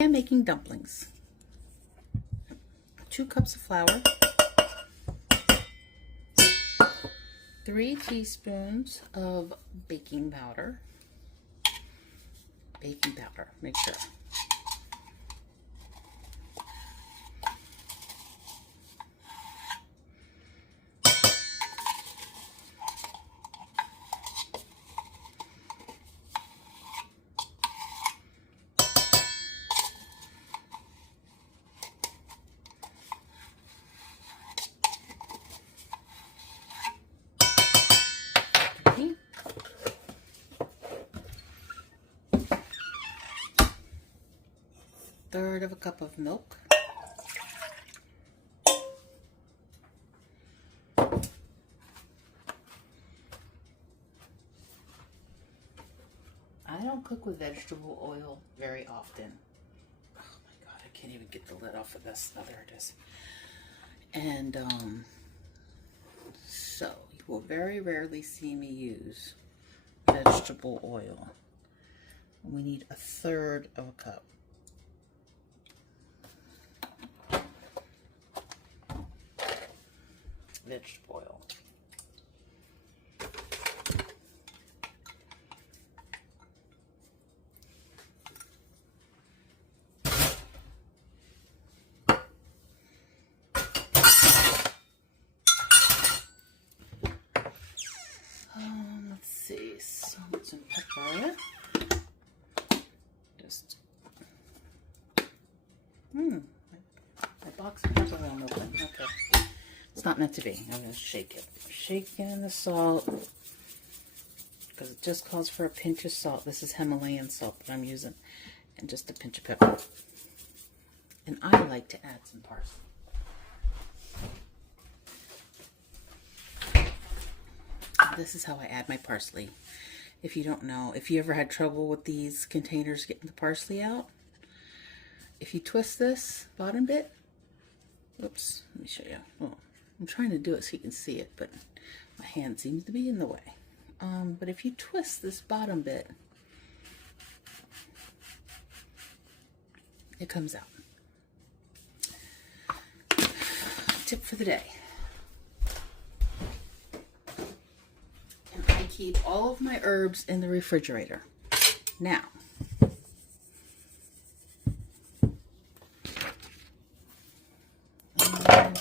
I'm making dumplings. 2 cups of flour, 3 teaspoons of baking powder. Make sure. Third of a cup of milk. I don't cook with vegetable oil very often. Oh my god, I can't even get the lid off of this. Oh, there it is. And so you will very rarely see me use vegetable oil. We need 1/3 of a cup. Vegetable oil. Let's see, salt and pepper. Just my box of pepper won't open. Okay. It's not meant to be. I'm going to shake it. Shake in the salt because it just calls for a pinch of salt. This is Himalayan salt that I'm using, and just a pinch of pepper. And I like to add some parsley. This is how I add my parsley. If you don't know, if you ever had trouble with these containers getting the parsley out, if you twist this bottom bit, oops, let me show you. Oh. I'm trying to do it so you can see it, but my hand seems to be in the way. But if you twist this bottom bit, it comes out. Tip for the day. And I keep all of my herbs in the refrigerator. Now,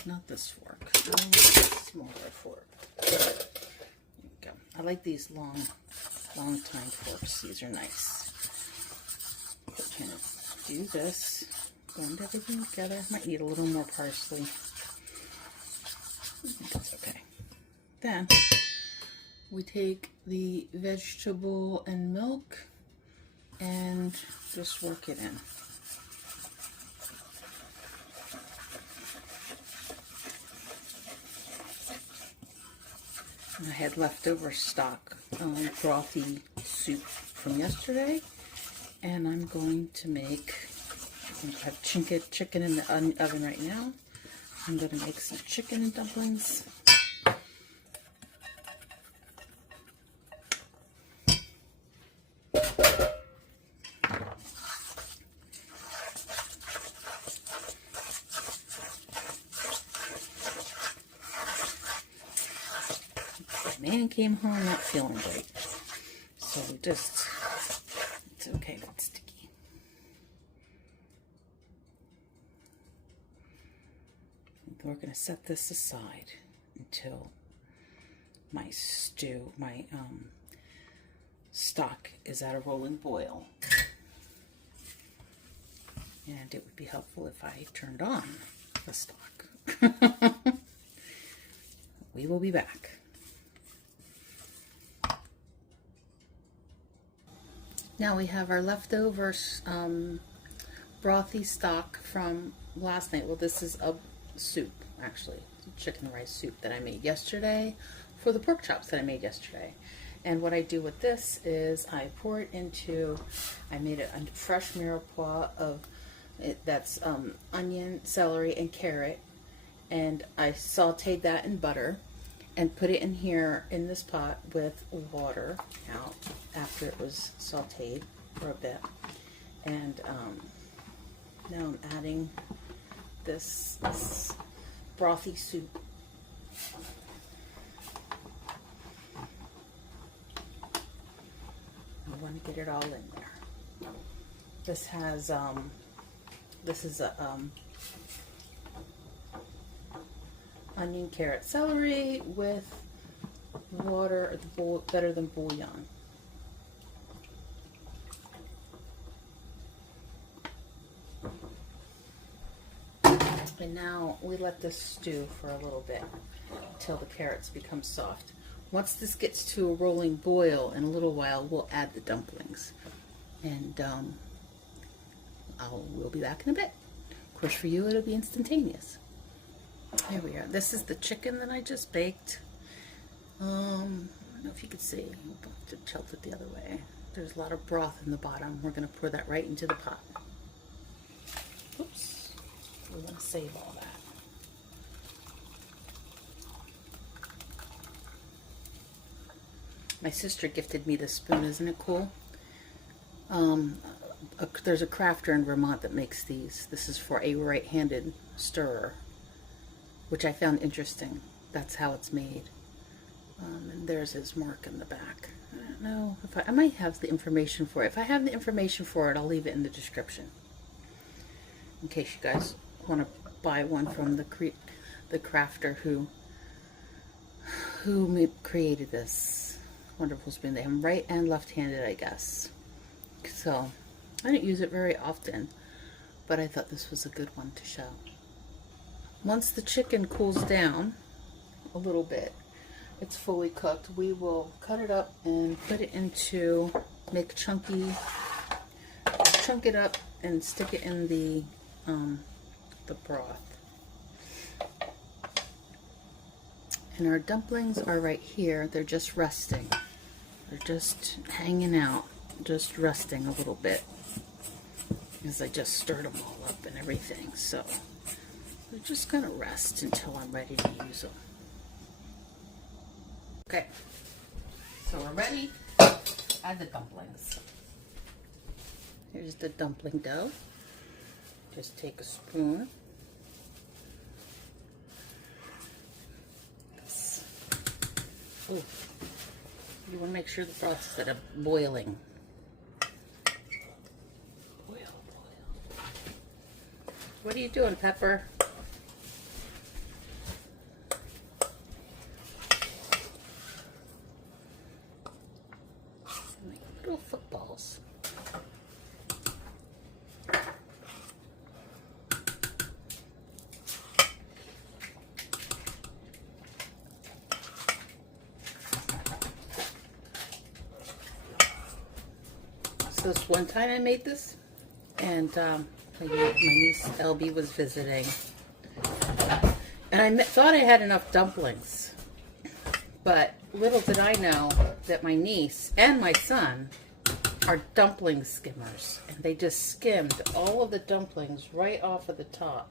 not this fork. Smaller fork. There we go. I like these long time forks. These are nice. Kind of do this. Blend everything together. Might need a little more parsley. I think that's okay. Then we take the vegetable and milk and just work it in. I had leftover stock, brothy soup from yesterday, and I'm going to make, I have chicken in the oven right now. I'm going to make some chicken and dumplings. Man came home not feeling great, so we just, it's okay if it's sticky. We're going to set this aside until my stew, my stock is at a rolling boil. And it would be helpful if I turned on the stock. We will be back. Now we have our leftover brothy stock from last night. Well, this is a soup, actually. Chicken rice soup that I made yesterday for the pork chops that I made yesterday. And what I do with this is I pour it into, I made a fresh mirepoix of, that's onion, celery, and carrot. And I sauteed that in butter and put it in here in this pot with water out after it was sauteed for a bit. And Now I'm adding this brothy soup. I want to get it all in there. This has this is a onion, carrot, celery with water, better than bouillon. And now we let this stew for a little bit until the carrots become soft. Once this gets to a rolling boil, in a little while we'll add the dumplings. And we'll be back in a bit. Of course, for you it'll be instantaneous. Here we are. This is the chicken that I just baked. I don't know if you can see. I'll have to tilt it the other way. There's a lot of broth in the bottom. We're going to pour that right into the pot. Oops. We want to save all that. My sister gifted me this spoon. Isn't it cool? There's a crafter in Vermont that makes these. This is for a right-handed stirrer, which I found interesting. That's how it's made. And there's his mark in the back. I don't know if I might have the information for it. If I have the information for it, I'll leave it in the description, in case you guys want to buy one from the crafter who created this wonderful spoon. They have right and left-handed, I guess. So I don't use it very often, but I thought this was a good one to show. Once the chicken cools down a little bit, it's fully cooked, we will cut it up and put it into, chunk it up and stick it in the broth. And our dumplings are right here. They're just resting. They're just hanging out, just resting a little bit, because I just stirred them all up and everything. So they're just gonna rest until I'm ready to use them. Okay, so we're ready. Add the dumplings. Here's the dumpling dough. Just take a spoon. Ooh. You want to make sure the broth's at a boiling. Boil. What are you doing, Pepper? Like little footballs. This one time I made this, and my niece LB was visiting, and I thought I had enough dumplings, but little did I know that my niece and my son are dumpling skimmers, and they just skimmed all of the dumplings right off of the top.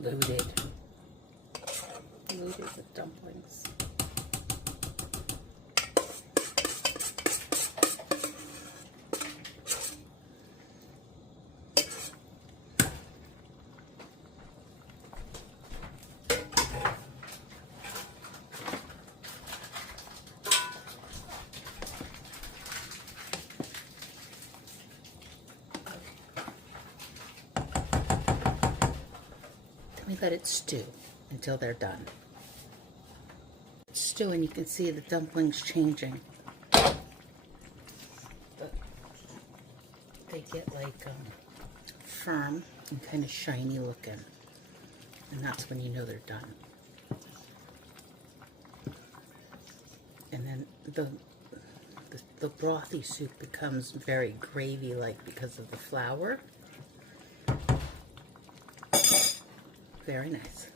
Loaded with dumplings. We let it stew until they're done. stewing, you can see the dumplings changing. They get like firm and kind of shiny looking, and that's when you know they're done. And then the brothy soup becomes very gravy-like because of the flour. Very nice.